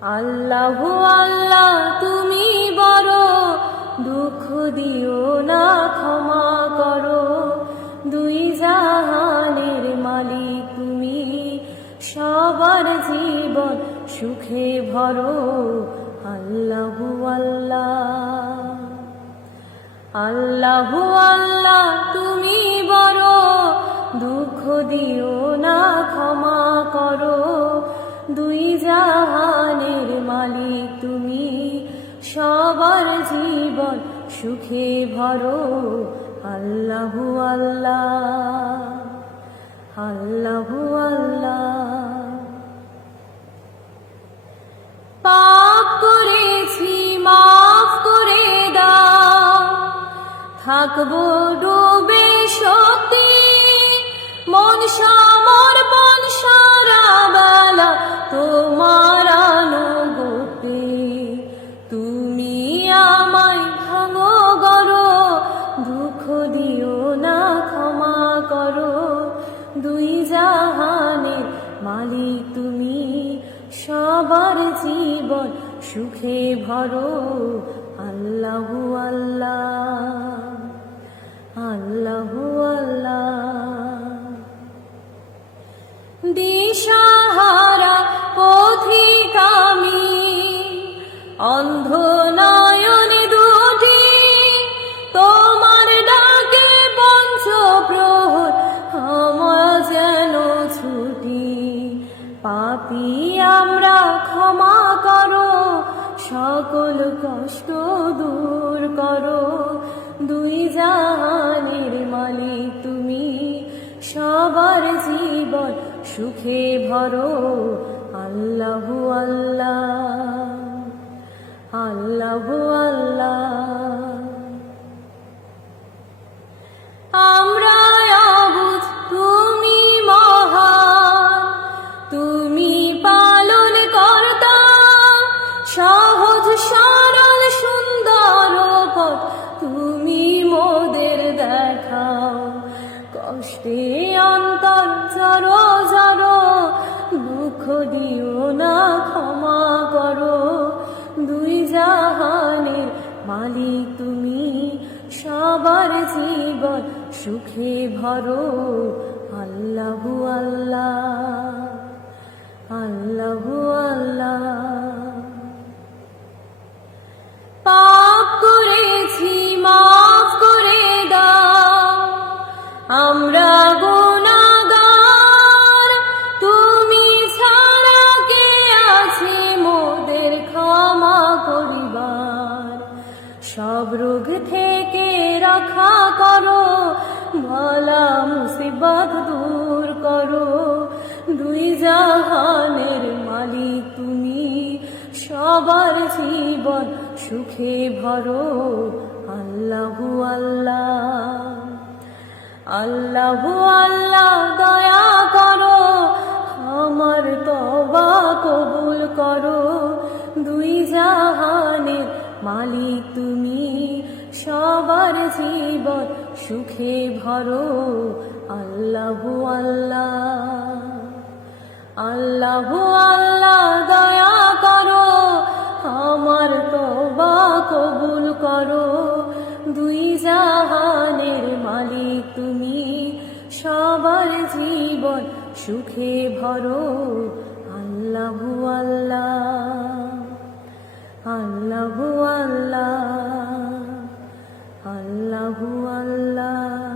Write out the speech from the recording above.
আল্লাহু আল্লাহ তুমি বড়, দুঃখ দিও না ক্ষমা করো। দুই জাহানের মালিক তুমি, সবার জীবন সুখে ভরো। আল্লাহু আল্লাহ, আল্লাহু আল্লাহ তুমি বড়, দুঃখ দিও না ক্ষমা করো। দুই জাহানের মালিক তুমি, সবার জীবন সুখে ভরো। আল্লাহু আল্লাহ, আল্লাহু আল্লাহ। পাপ করেছি মাফ করে দাও, থাকবো ডুবে সত্যি, মন সমর্পণ সারা বেলা তোমার আনুগত্যে। তুমি আমায় ভাঙো গড়ো, দুঃখ দিও না ক্ষমা করো। দুই জাহানের মালিক তুমি, সবার জীবন সুখে ভরো। আল্লাহু আল্লাহ, আল্লাহু আল্লাহ। দিশাহারা পথিক আমি, অন্ধ নয়ন দুটি, তোমার ডাকে পঞ্চপ্রহর আমার যেন ছুটি। পাপী আমরা ক্ষমা করো, সকল কষ্ট দূর করো। দুই জাহানের মালিক তুমি, সবার জীবন সুখে ভরো। আল্লাহু আল্লাহ, আল্লাহু আল্লাহ। আমরা অবুঝ তুমি মহান, তুমি পালন কর্তা। সহজ সরল সুন্দর পথ তুমি মোদের দেখাও। কষ্টে অন্তর জড়ো জড়ো, দুঃখ দিও না ক্ষমা করো। দুই জাহানের মালিক তুমি, সবার জীবন সুখে ভরো। আল্লাহু আল্লাহ, আল্লাহু আল্লাহ। পাপ করেছি মাফ করে দাও, আমরা গুনাহগার। তুমি ছাড়া কে আছে মোদের ক্ষমা করিবার। সব রোগ থেকে রক্ষা করো, বালা মুসিবত দূর করো। দুই জাহানের মালিক তুমি, সবার জীবন সুখে ভরো। আল্লাহু আল্লাহ, আল্লাহু আল্লাহ দয়া করো, আমার তওবা কবুল করো। দুই জাহানের মালিক তুমি, সবার জীবন সুখে ভরো। আল্লাহু আল্লাহ, আল্লাহু আল্লাহ দয়া করো, আমার তওবা কবুল করো। দুই জাহানের মালিক তুমি, সবার জীবন সুখে ভরো। আল্লাহু আল্লাহ, আল্লাহু আল্লাহ, আল্লাহু আল্লাহ।